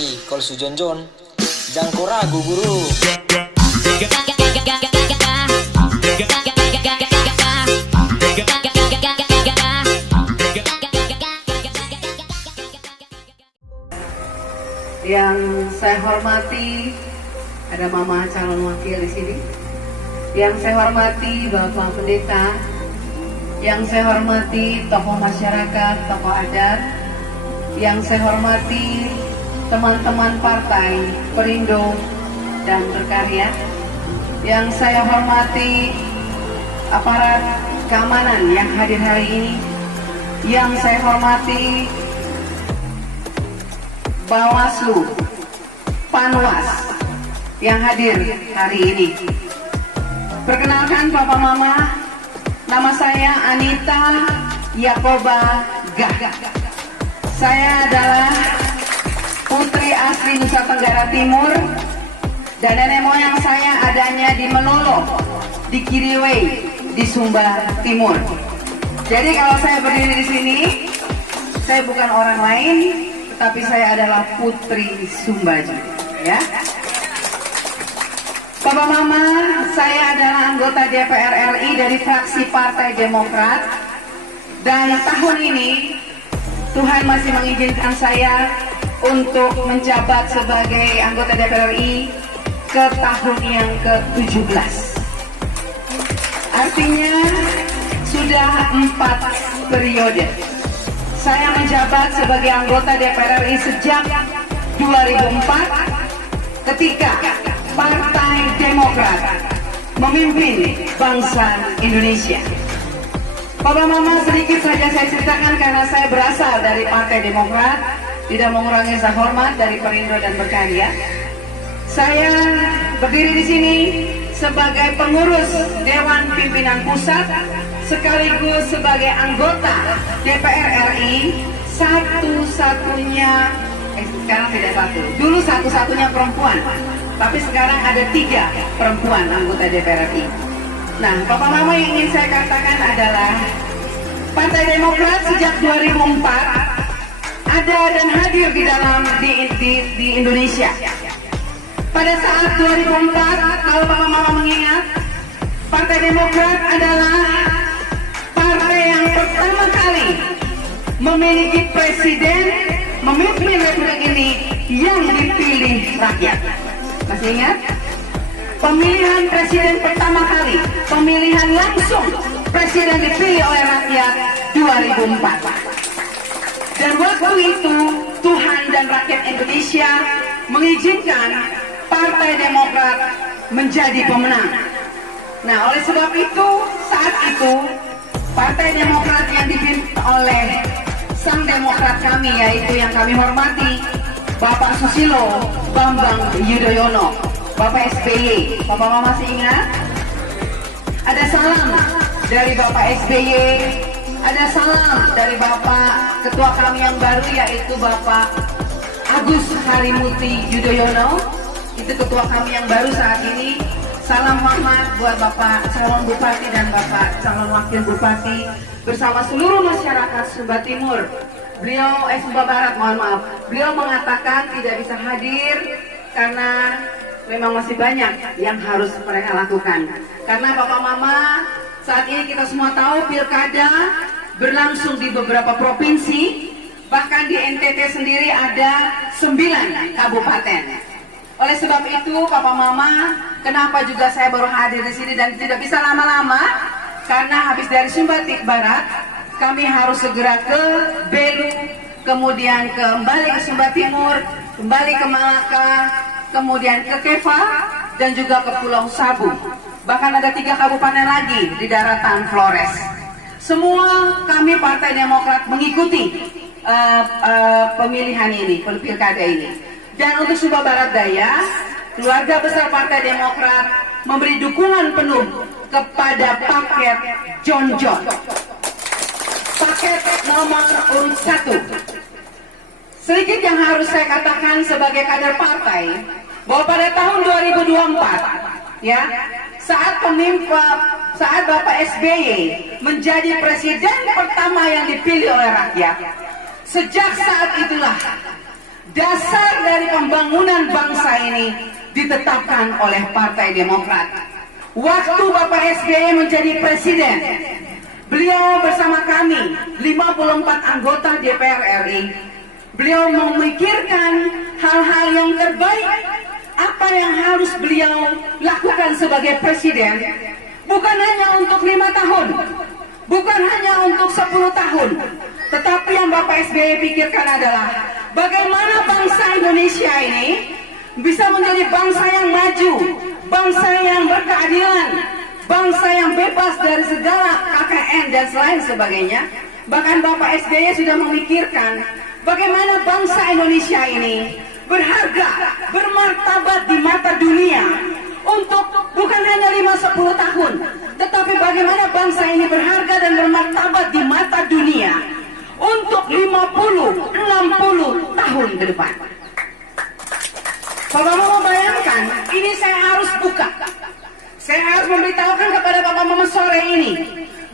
Kalau sujonjon, jangan kau ragu guru. Yang saya hormati, ada Mama calon wakil di sini. Yang saya hormati Bapak Pendeta, yang saya hormati tokoh masyarakat, tokoh adat, yang saya hormati teman-teman partai Perindo dan Berkarya, yang saya hormati aparat keamanan yang hadir hari ini, yang saya hormati Bawaslu, Panwas yang hadir hari ini. Perkenalkan Papa Mama, nama saya Anita Yakoba Gah. Saya adalah putri asli Nusa Tenggara Timur dan nenek moyang saya adanya di Melolo, di Kiriwei, di Sumba Timur. Jadi kalau saya berdiri di sini, saya bukan orang lain, tetapi saya adalah putri Sumba juga, ya. Papa Mama, saya adalah anggota DPR RI dari fraksi Partai Demokrat, dan tahun ini Tuhan masih mengizinkan saya untuk menjabat sebagai anggota DPR RI ke tahun yang ke-17. Artinya sudah 4 periode. Saya menjabat sebagai anggota DPR RI sejak 2004 ketika Partai Demokrat memimpin bangsa Indonesia. Papa Mama, sedikit saja saya ceritakan karena saya berasal dari Partai Demokrat, tidak mengurangi rasa hormat dari Perindo dan Berkarya. Saya berdiri di sini sebagai pengurus Dewan Pimpinan Pusat sekaligus sebagai anggota DPR RI satu-satunya, sekarang tidak satu, dulu satu-satunya perempuan, tapi sekarang ada 3 perempuan anggota DPR RI. Nah, Papa Mama yang ingin saya katakan adalah Partai Demokrat sejak 2004 ada dan hadir di dalam di Indonesia. Pada saat 2004, kalau Papa Mama mengingat, Partai Demokrat adalah partai yang pertama kali memiliki presiden memimpin republik ini yang dipilih rakyat. Masih ingat? Pemilihan presiden pertama kali, pemilihan langsung presiden dipilih oleh rakyat 2004. Dan waktu itu Tuhan dan rakyat Indonesia mengizinkan Partai Demokrat menjadi pemenang. Nah, oleh sebab itu saat itu Partai Demokrat yang dipimpin oleh sang demokrat kami, yaitu yang kami hormati Bapak Susilo Bambang Yudhoyono, Bapak SBY. Bapak Mama masih ingat? Ada salam dari Bapak SBY, ada salam dari Bapak Ketua kami yang baru, yaitu Bapak Agus Harimurti Yudhoyono. Itu ketua kami yang baru saat ini. Salam hormat buat Bapak calon Bupati dan Bapak calon Wakil Bupati bersama seluruh masyarakat Sumba Timur. Sumba Barat, mohon maaf. Beliau mengatakan tidak bisa hadir karena memang masih banyak yang harus mereka lakukan. Karena Bapak Mama, saat ini kita semua tahu pilkada berlangsung di beberapa provinsi, bahkan di NTT sendiri ada 9 kabupaten. Oleh sebab itu, Papa Mama, kenapa juga saya baru hadir di sini dan tidak bisa lama-lama? Karena habis dari Sumba Barat, kami harus segera ke Belu, kemudian kembali ke Sumba Timur, kembali ke Malaka, kemudian ke Keva, dan juga ke Pulau Sabu. Bahkan ada 3 kabupaten lagi di daratan Flores. Semua kami Partai Demokrat mengikuti pemilihan ini, pilkada ini. Dan untuk Sumba Barat Daya, keluarga besar Partai Demokrat memberi dukungan penuh kepada paket Jonjon, paket nomor urut 1. Sedikit yang harus saya katakan sebagai kader partai, bahwa pada tahun 2024, ya, saat Bapak SBY menjadi presiden pertama yang dipilih oleh rakyat, sejak saat itulah Dasar dari pembangunan bangsa ini ditetapkan oleh Partai Demokrat. Waktu Bapak SBY menjadi presiden, beliau bersama kami 54 anggota DPR RI, beliau memikirkan hal-hal yang terbaik, apa yang harus beliau lakukan sebagai presiden, bukan hanya untuk 5 tahun, bukan hanya untuk 10 tahun, tetapi yang Bapak SBY pikirkan adalah bagaimana bangsa Indonesia ini bisa menjadi bangsa yang maju, bangsa yang berkeadilan, bangsa yang bebas dari segala KKN dan lain sebagainya. Bahkan Bapak SBY sudah memikirkan bagaimana bangsa Indonesia ini berharga, bermartabat di mata dunia untuk bukan hanya 5-10 tahun, tetapi bagaimana bangsa ini berharga dan bermartabat di mata dunia untuk 50-60 tahun ke depan. Bapak Mama bayangkan, ini saya harus buka. Saya harus memberitahukan kepada Bapak Mama sore ini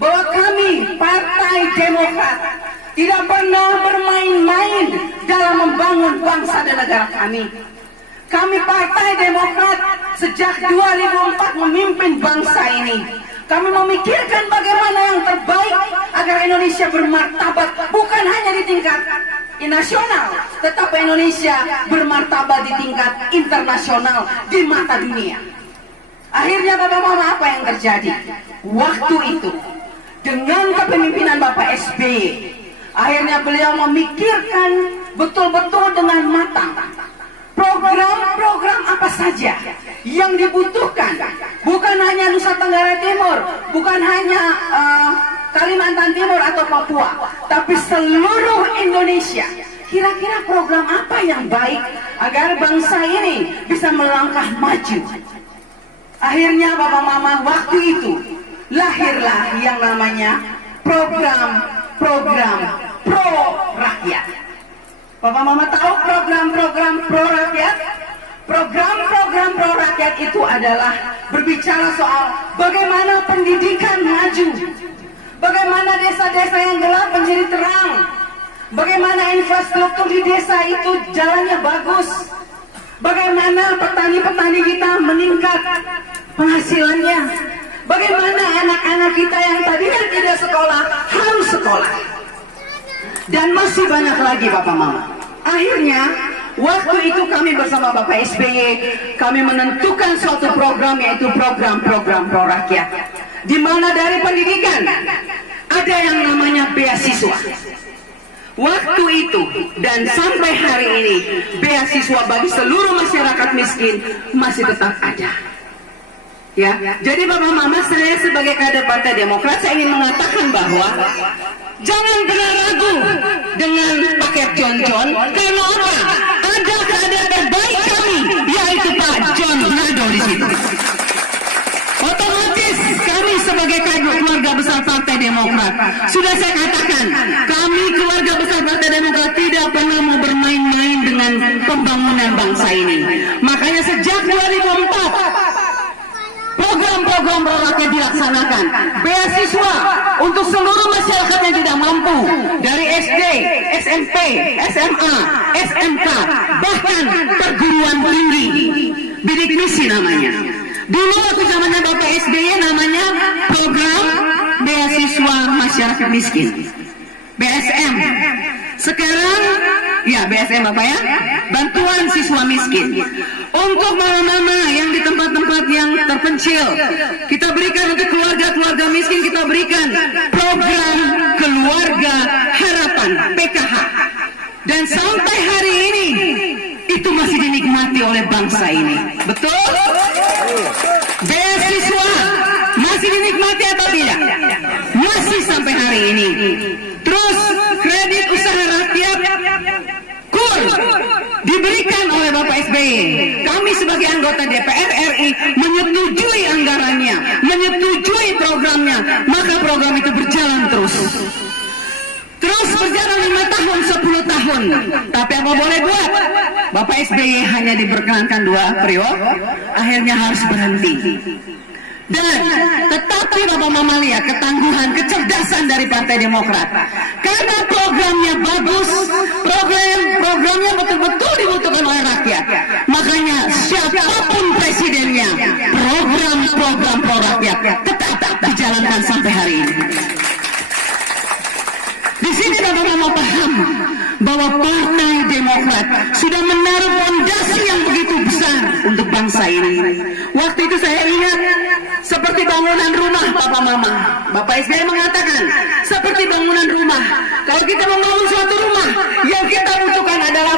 bahwa kami Partai Demokrat tidak pernah bermain-main dalam membangun bangsa dan negara kami. Kami Partai Demokrat sejak 2004 memimpin bangsa ini. Kami memikirkan bagaimana yang terbaik agar Indonesia bermartabat bukan hanya di tingkat nasional, tetapi Indonesia bermartabat di tingkat internasional di mata dunia. Akhirnya Bapak Mama apa yang terjadi? Waktu itu dengan kepemimpinan Bapak SBY, akhirnya beliau memikirkan betul-betul dengan matang program-program apa saja yang dibutuhkan, bukan hanya Nusa Tenggara Timur, bukan hanya Kalimantan Timur atau Papua, tapi seluruh Indonesia. Kira-kira program apa yang baik agar bangsa ini bisa melangkah maju? Akhirnya Bapak Mama, waktu itu lahirlah yang namanya program-program pro rakyat. Bapak Mama tahu program-program pro rakyat? Program-program pro rakyat itu adalah berbicara soal bagaimana pendidikan maju, bagaimana desa-desa yang gelap menjadi terang, bagaimana infrastruktur di desa itu jalannya bagus, bagaimana petani-petani kita meningkat penghasilannya, bagaimana anak-anak kita yang tadinya tidak sekolah harus sekolah, dan masih banyak lagi Bapak Mama. Akhirnya waktu itu kami bersama Bapak SBY, kami menentukan suatu program, yaitu program-program pro rakyat, di mana dari pendidikan ada yang namanya beasiswa. Waktu itu dan sampai hari ini beasiswa bagi seluruh masyarakat miskin masih tetap ada. Ya, jadi Bapak Mama, saya sebagai kader Partai Demokrat, saya ingin mengatakan bahwa jangan pernah ragu dengan paket John, karena apa? Ada kader terbaik kami, yaitu Pak John Nado di situ. Otomatis kami sebagai kader keluarga besar Partai Demokrat, sudah saya katakan, kami keluarga besar Partai Demokrat tidak pernah mau bermain-main dengan pembangunan bangsa ini. Makanya sejak 2004 program-program pro rakyat dilaksanakan, beasiswa untuk seluruh masyarakat yang tidak mampu, dari SD, SMP, SMA, SMK, bahkan perguruan tinggi, bidik misi namanya. Dulu waktu zamannya Bapak SBY namanya program beasiswa masyarakat miskin, BSM. Sekarang ya BSM Bapak ya, bantuan siswa miskin. Untuk mama-mama yang di tempat-tempat yang terpencil, kita berikan untuk keluarga-keluarga miskin, kita berikan program Keluarga Harapan PKH. Dan sampai hari ini itu masih dinikmati oleh bangsa ini. Betul? Beasiswa masih dinikmati atau tidak? Masih sampai hari ini. Terus kredit usaha rakyat KUR diberikan oleh Bapak SBY. Kami sebagai anggota DPR RI menyetujui anggarannya, menyetujui programnya, maka program itu berjalan terus. Terus berjalan 5 tahun, 10 tahun. Tapi apa boleh buat? Bapak SBY hanya diperkenankan 2 periode, akhirnya harus berhenti. Dan tetapi Bapak Mama lihat ketangguhan, kecerdasan dari Partai Demokrat. Karena programnya bagus, programnya betul-betul dibutuhkan oleh rakyat. Makanya siapapun presidennya, program-program pro rakyat tetap dijalankan sampai hari ini. Di sini Bapak Mama paham bahwa Partai Demokrat sudah menaruh fondasi yang begitu besar untuk bangsa ini. Waktu itu saya ingat seperti bangunan rumah Bapak Mama. Bapak SBY mengatakan seperti bangunan rumah. Kalau kita membangun suatu rumah, yang kita butuhkan adalah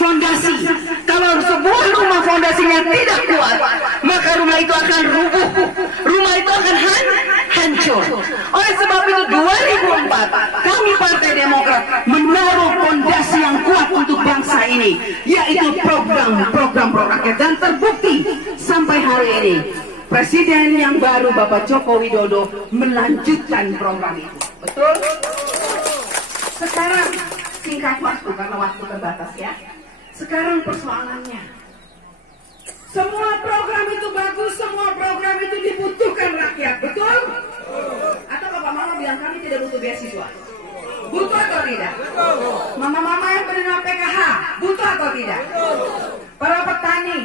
fondasi. Kalau sebuah rumah fondasinya tidak kuat, maka rumah itu akan rubuh. Rumah itu akan hancur. Oleh sebab itu 2004 kami Partai Demokrat menaruh fondasi yang kuat untuk bangsa ini, yaitu program pro rakyat, dan terbukti sampai hari ini Presiden yang baru Bapak Joko Widodo melanjutkan program itu. Betul? Sekarang singkat waktu karena waktu terbatas ya. Sekarang persoalannya, semua program itu bagus, semua program itu dibutuhkan rakyat, betul? Atau Bapak Mama bilang kami tidak butuh beasiswa? Butuh atau tidak? Mama-mama yang penerima PKH, butuh atau tidak? Para petani,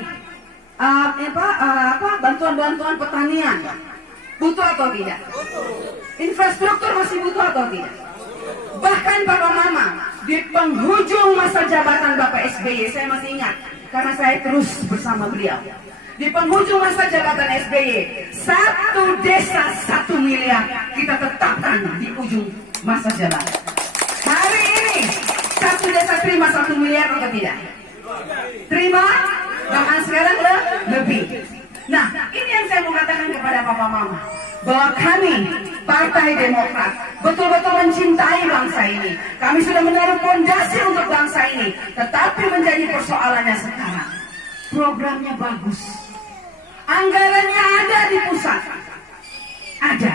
bantuan-bantuan pertanian, butuh atau tidak? Infrastruktur masih butuh atau tidak? Bahkan Bapak Mama, di penghujung masa jabatan Bapak SBY, saya masih ingat, karena saya terus bersama beliau. Di penghujung masa jabatan SBY, 1 desa 1 miliar kita tetapkan di ujung masa jabatan. Hari ini 1 desa terima 1 miliar atau tidak? Terima, bahkan sekarang lebih. Nah, ini yang saya mau katakan kepada Bapak Mama, bahwa kami Partai Demokrat betul-betul mencintai bangsa ini. Kami sudah menaruh fondasi untuk bangsa ini. Tetapi menjadi persoalannya sekarang, programnya bagus, anggarannya ada di pusat, ada.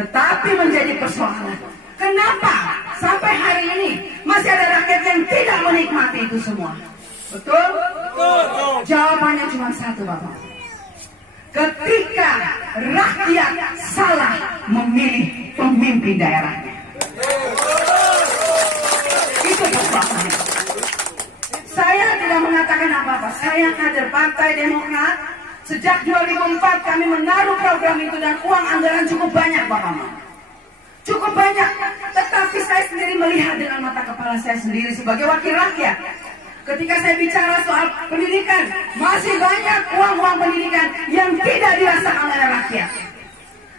Tetapi menjadi persoalan, kenapa sampai hari ini masih ada rakyat yang tidak menikmati itu semua? Betul? Jawabannya cuma satu, Bapak. Ketika rakyat salah memilih pemimpin daerahnya. Itu persoalannya. Saya tidak mengatakan apa-apa. Saya kader Partai Demokrat. Sejak 2004 kami menaruh program itu dan uang anggaran cukup banyak, Bapak Mama. Cukup banyak. Tetapi saya sendiri melihat dengan mata kepala saya sendiri sebagai wakil rakyat. Ketika saya bicara soal pendidikan, masih banyak uang-uang pendidikan yang tidak dirasakan oleh rakyat.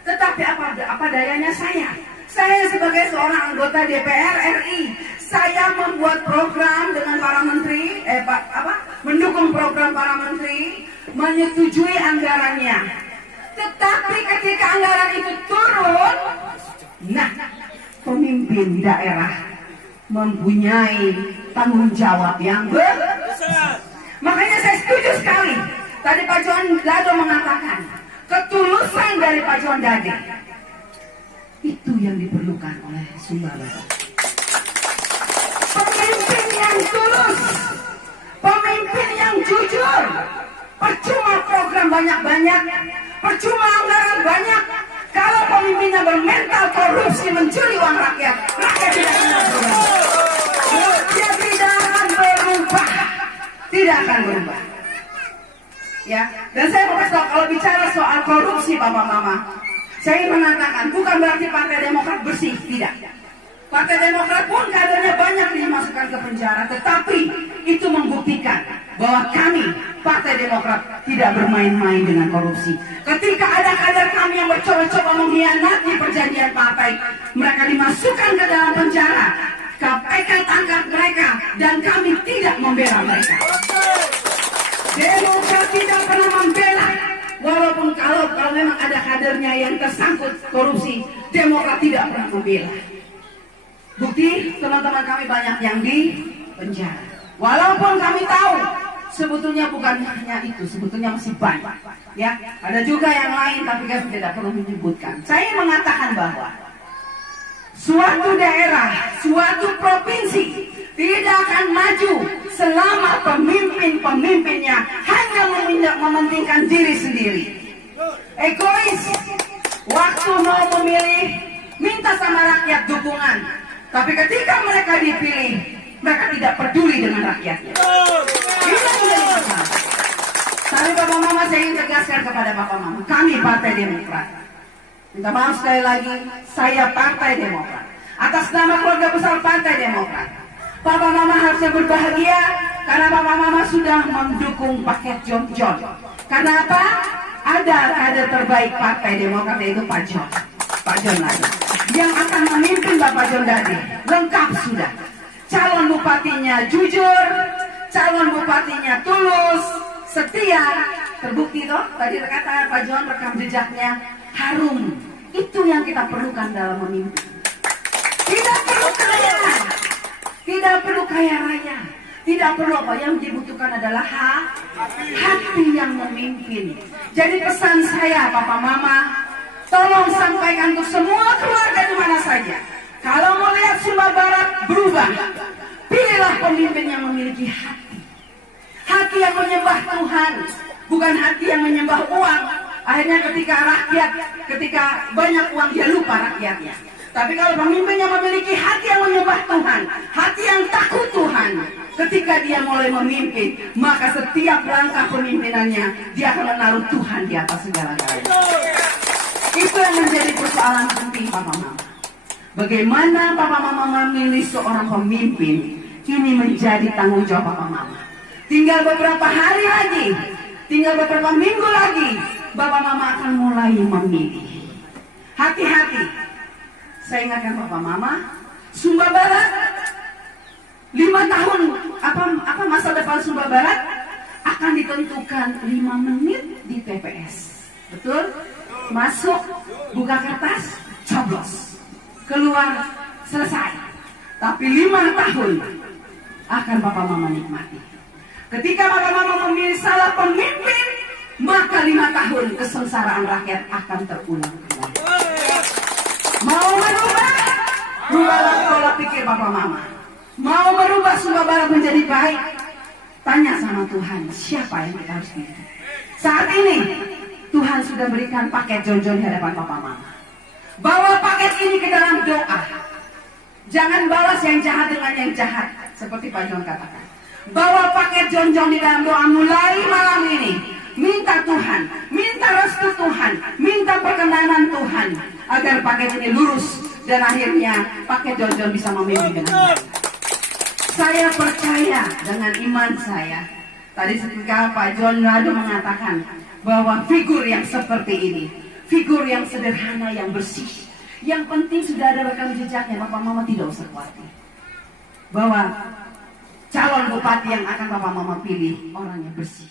Tetapi apa dayanya saya? Saya sebagai seorang anggota DPR RI, saya membuat program dengan para menteri, mendukung program para menteri, menyetujui anggarannya. Tetapi ketika anggaran itu turun, nah, pemimpin daerah mempunyai tanggung jawab yang besar. Makanya saya setuju sekali. Tadi Pak Johan Dado mengatakan ketulusan dari Pak Johan Dade itu yang diperlukan oleh Sumba Barat. Pemimpin yang tulus, pemimpin yang jujur. Percuma program banyak-banyak, percuma anggaran banyak, kalau pemimpinnya bermental korupsi mencuri uang rakyat, rakyat tidak akan berubah. Rakyat tidak akan berubah, tidak akan berubah. Ya, dan saya mau kasih tahu, kalau bicara soal korupsi, Bapak Mama, saya mengatakan bukan berarti Partai Demokrat bersih, tidak. Partai Demokrat pun kadernya banyak dimasukkan ke penjara, tetapi itu membuktikan bahwa kami Partai Demokrat tidak bermain-main dengan korupsi. Ketika ada kader kami yang mencoba-coba mengkhianati perjanjian partai, mereka dimasukkan ke dalam penjara. KPK tangkap mereka dan kami tidak membela mereka. Demokrat tidak pernah membela, walaupun kalau memang ada kadernya yang tersangkut korupsi, Demokrat tidak pernah membela. Bukti, teman-teman kami banyak yang di penjara. Walaupun kami tahu sebetulnya bukan hanya itu, sebetulnya masih banyak. Ya, ada juga yang lain, tapi kami tidak perlu menyebutkan. Saya mengatakan bahwa suatu daerah, suatu provinsi tidak akan maju selama pemimpin-pemimpinnya hanya mementingkan diri sendiri. egois. Waktu mau memilih, minta sama rakyat dukungan. Tapi ketika mereka dipilih, mereka tidak peduli dengan rakyatnya. Ini yang menjadi masalah. Tapi Bapak Mama, saya ingin tegaskan kepada Bapak Mama, kami Partai Demokrat. Minta maaf sekali lagi, saya Partai Demokrat. Atas nama keluarga besar Partai Demokrat. Bapak Mama harusnya berbahagia karena Bapak Mama sudah mendukung paket John John. Karena apa? Ada kader terbaik Partai Demokrat, yaitu Pak John. Pak John lagi. Yang akan memimpin Bapak John Dadi. Lengkap sudah. Calon bupatinya jujur, calon bupatinya tulus, setia. Terbukti toh, tadi kata Pak John rekam jejaknya harum. Itu yang kita perlukan dalam memimpin. Tidak perlu kekayaan, tidak perlu kaya raya, tidak perlu apa. Yang dibutuhkan adalah hati yang memimpin. Jadi pesan saya, Papa Mama, tolong sampaikan untuk semua keluarga di mana saja. Kalau mau lihat Sumba Barat berubah, pilihlah pemimpin yang memiliki hati. Hati yang menyembah Tuhan, bukan hati yang menyembah uang. Akhirnya ketika banyak uang dia lupa rakyatnya. Tapi kalau pemimpin yang memiliki hati yang menyembah Tuhan, hati yang takut Tuhan, ketika dia mulai memimpin, maka setiap langkah pemimpinannya dia akan menaruh Tuhan di atas segala-galanya. Itu yang menjadi persoalan penting Papa Mama. Bagaimana Papa Mama memilih seorang pemimpin, ini menjadi tanggung jawab Papa Mama. Tinggal beberapa hari lagi, tinggal beberapa minggu lagi, Bapak Mama akan mulai memilih. Hati-hati. Saya ingatkan Bapak Mama, Sumba Barat 5 tahun apa masa depan Sumba Barat akan ditentukan 5 menit di TPS. Betul? Masuk, buka kertas, coblos. Keluar, selesai. Tapi 5 tahun akan Bapak Mama nikmati. Ketika Bapak Mama memilih salah pemimpin, maka 5 tahun kesengsaraan rakyat akan terulang kembali. Mau merubah? Rubahlah pola pikir Bapak Mama. Mau merubah Sumba Barat menjadi baik? Tanya sama Tuhan, siapa yang kita harus pilih? Saat ini, Tuhan sudah berikan paket John-John di hadapan Bapak Mama. Bawa paket ini ke dalam doa. Jangan balas yang jahat dengan yang jahat, seperti Pak John katakan. Bawa paket John-John di dalam doa mulai malam ini. Minta Tuhan, minta restu Tuhan, minta perkenanan Tuhan, agar paket ini lurus dan akhirnya paket John-John bisa memimpin dengan baik. Saya percaya dengan iman saya. Tadi ketika Pak John Rado mengatakan bahwa figur yang seperti ini, figur yang sederhana, yang bersih, yang penting sudah ada rekam jejaknya. Bapak Mama tidak usah khawatir bahwa calon bupati yang akan Bapak Mama pilih orang yang bersih.